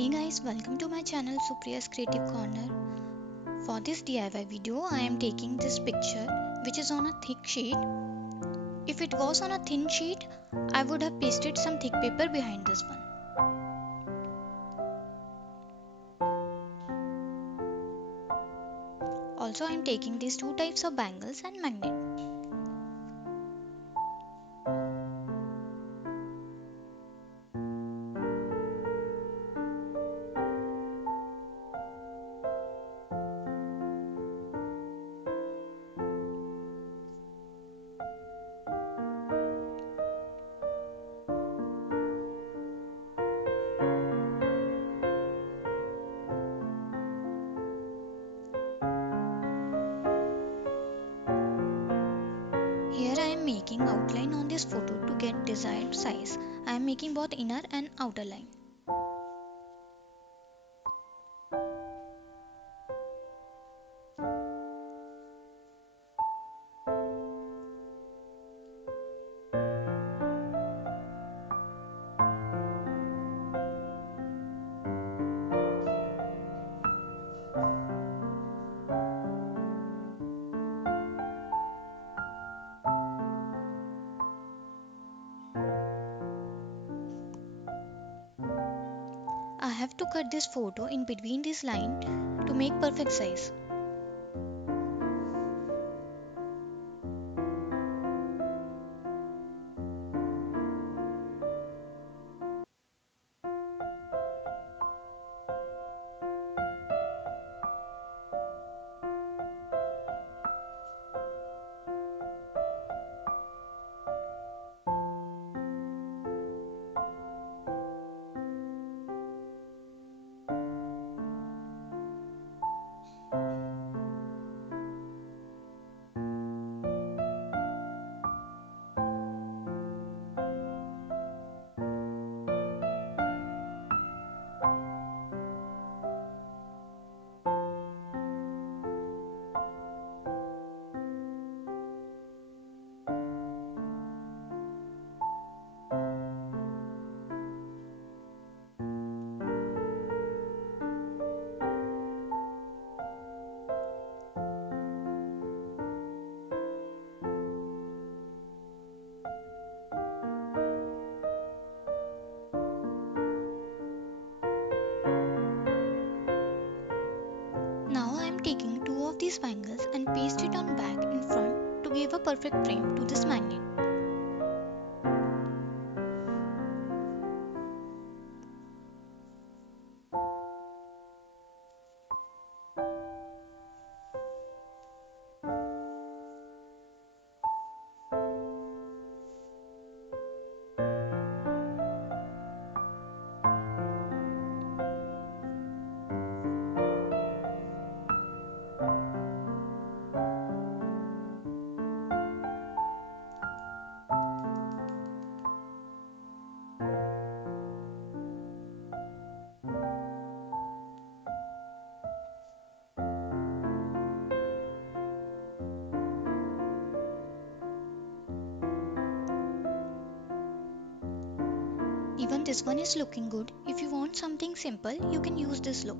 Hey guys, welcome to my channel Supriya's Creative Corner. For this DIY video, I am taking this picture which is on a thick sheet. If it was on a thin sheet, I would have pasted some thick paper behind this one. Also, I am taking these two types of bangles and magnet. Here I am making outline on this photo to get desired size. I am making both inner and outer line. I have to cut this photo in between this line to make perfect size. Now I am taking two of these bangles and paste it on back in front to give a perfect frame to this magnet. Even this one is looking good. If you want something simple, you can use this look.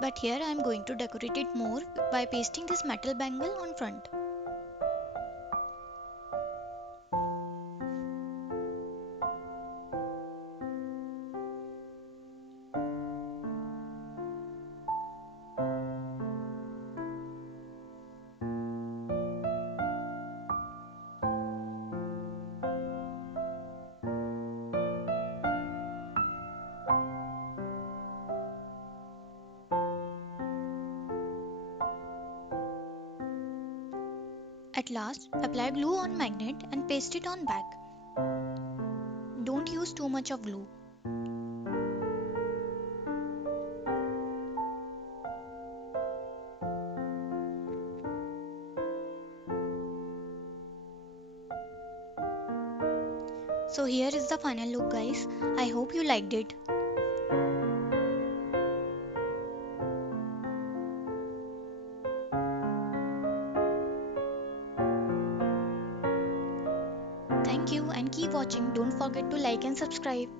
But here I am going to decorate it more by pasting this metal bangle on front. At last, apply glue on magnet and paste it on back. Don't use too much of glue. So here is the final look guys. I hope you liked it. Thank you and keep watching. Don't forget to like and subscribe.